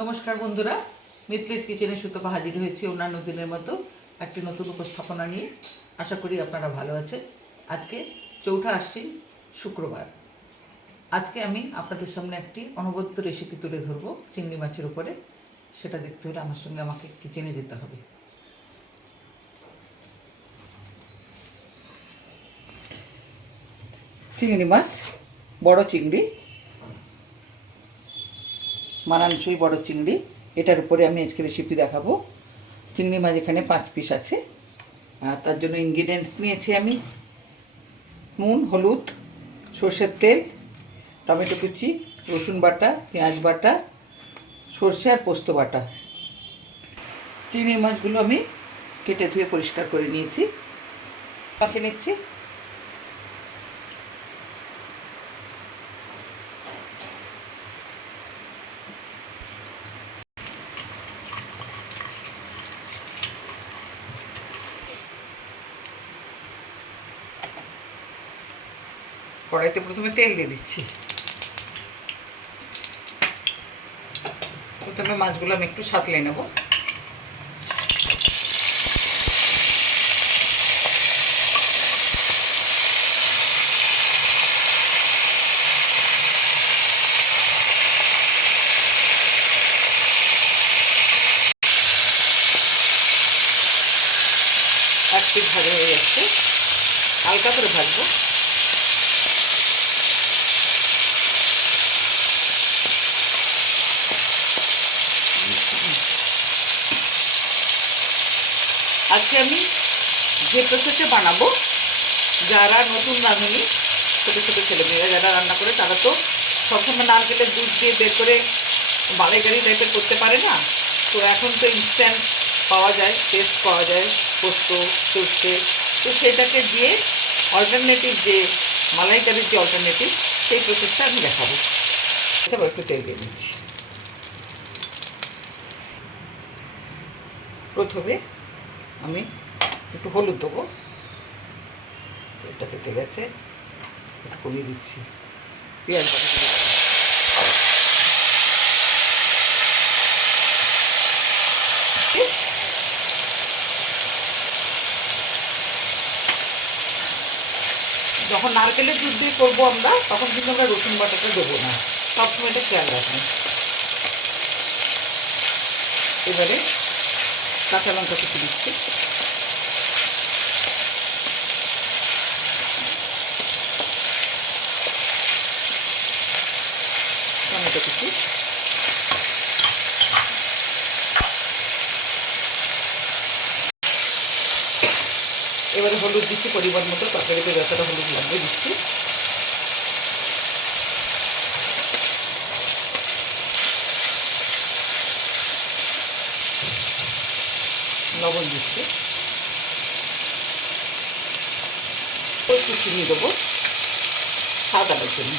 নমস্কার বন্ধুরা মিত্রের কিচেনে সুতপা হাজির হয়েছে অন্যান্য দিনের মতো একটি নতুন উপস্থাপনা নিয়ে। আশা করি আপনারা ভালো আছেন। আজকে চৌঠা আশ্বিন শুক্রবার। আজকে আমি আপনাদের সামনে একটি অনবদ্য রেসিপি তুলে ধরবো চিংড়ি মাছের উপরে। সেটা দেখতে হলে আমার সঙ্গে আমাকে কিচেনে যেতে হবে। চিংড়ি মাছ, বড় চিংড়ি। মানানসই বড় চিংড়ি, এটার উপরে আমি আজকে রেসিপি দেখাবো। চিংড়ি মাছ এখানে পাঁচ পিস আছে। আর তার জন্য ইনগ্রিডিয়েন্টস নিয়েছি আমি। নুন, হলুদ, সর্ষের তেল, টমেটো কুচি, রসুন বাটা, পেঁয়াজ বাটা, সর্ষে আর পোস্ত বাটা। চিংড়ি মাছগুলো আমি কেটে ধুয়ে পরিষ্কার করে নিয়েছি। মাখিয়ে নিচ্ছি। কড়াইতে প্রথমে তেল দিয়ে দিচ্ছি। প্রথমে মাছগুলো আমি একটু সাঁতলে নেব। এক পিস ভাজা হয়ে যাচ্ছে হালকা করে ভাজবো। আজকে আমি যে প্রসেসে বানাবো, যারা নতুন রাঁধুনি, ছোটো ছোটো ছেলেমেয়েরা যারা রান্না করে, তারা তো সবসময় নারকেলের দুধ দিয়ে বের করে মালাইকারি টাইপের করতে পারে না। তো এখন তো ইনস্ট্যান্ট পাওয়া যায় টেস্ট পাওয়া যায়, পোস্ত, সর্ষে। তো সেটাকে দিয়ে অল্টারনেটিভ যে মালাইকারির যে অল্টারনেটিভ সেই প্রসেসটা আমি দেখাবো। আচ্ছা একটু তেল দিয়ে প্রথমে আমি একটু হলুদ দেবো। এটা থেকে গেছে একটু কমিয়ে দিচ্ছি। পেঁয়াজ যখন নারকেলের দুধ দিয়ে করব আমরা, তখন কিন্তু আমরা রসুন বাটাটা দেবো না। সবসময় এটা খেয়াল রাখবেন। এবারে কাঁচা লঙ্কা কুচি দিচ্ছি। টমেটো কুচি। এবারে হলুদ দিচ্ছি, পরিমাণ মতো। তরকারিতে যতটা হলুদ লাগবে দিচ্ছি। লবণ দিচ্ছি। একটু চিনি দেবো সাদাটার জন্য।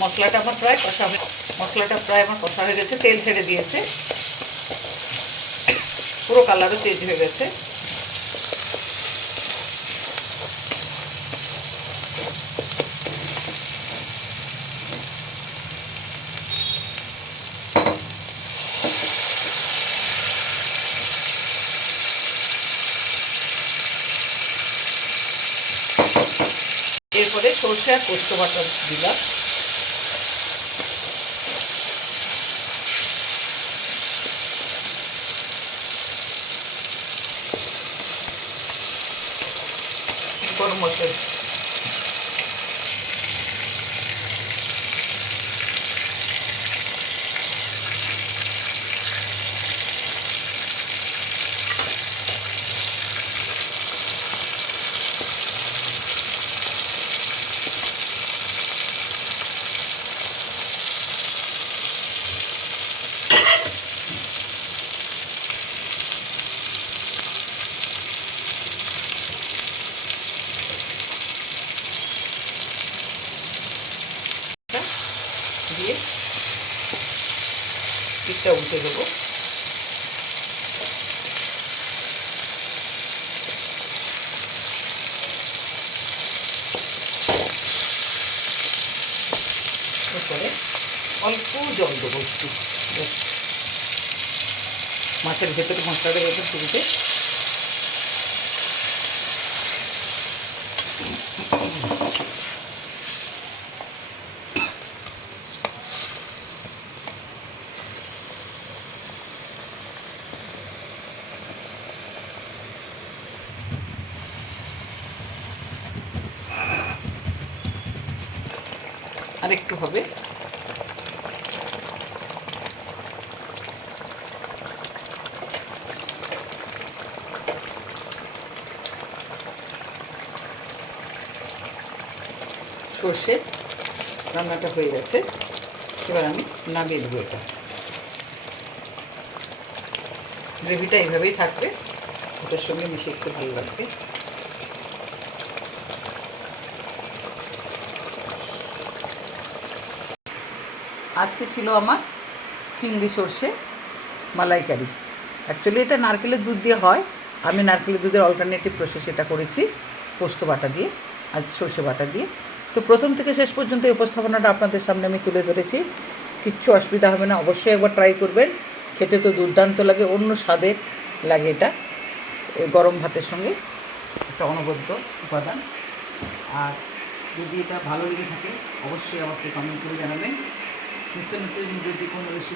মশলাটা আমার প্রায় কষা হয়ে মশলাটা প্রায় আমার কষা হয়ে গেছে, তেল ছেড়ে দিয়েছে। পুরো কালারও চেঞ্জ হয়ে গেছে। এরপরে সর্ষে আর পোস্ত বাটা দিলাম। গরম মশলা দিয়ে পিঠটা উঠে দেবো। অল্প জল দেবো একটু। মাছের ভেতরে মশলাটা ভেতর শুরুতে আর একটু হবে। সর্ষে রান্নাটা হয়ে গেছে। এবার আমি নামিয়ে দেবো এটা। গ্রেভিটা এইভাবেই থাকবে। ওটার সঙ্গে মিশে একটু ভালো লাগবে। আজকে ছিল আমার চিংড়ি সর্ষে মালাইকারি। অ্যাকচুয়ালি এটা নারকেলের দুধ দিয়ে হয়। আমি নারকেলের দুধের অল্টারনেটিভ প্রসেস এটা করেছি, পোস্ত বাটা দিয়ে আর সর্ষে বাটা দিয়ে। তো প্রথম থেকে শেষ পর্যন্ত এই উপস্থাপনাটা আপনাদের সামনে আমি তুলে ধরেছি। কিচ্ছু অসুবিধা হবে না, অবশ্যই একবার ট্রাই করবেন। খেতে তো দুর্দান্ত লাগে, অন্য স্বাদে লাগে এটা গরম ভাতের সঙ্গে। একটা অনবদ্য উপাদান। আর যদি এটা ভালো লেগে থাকে, অবশ্যই আমাকে কমেন্ট করে জানাবেন। নিত্য নতুন যদি কোনো রেসিপি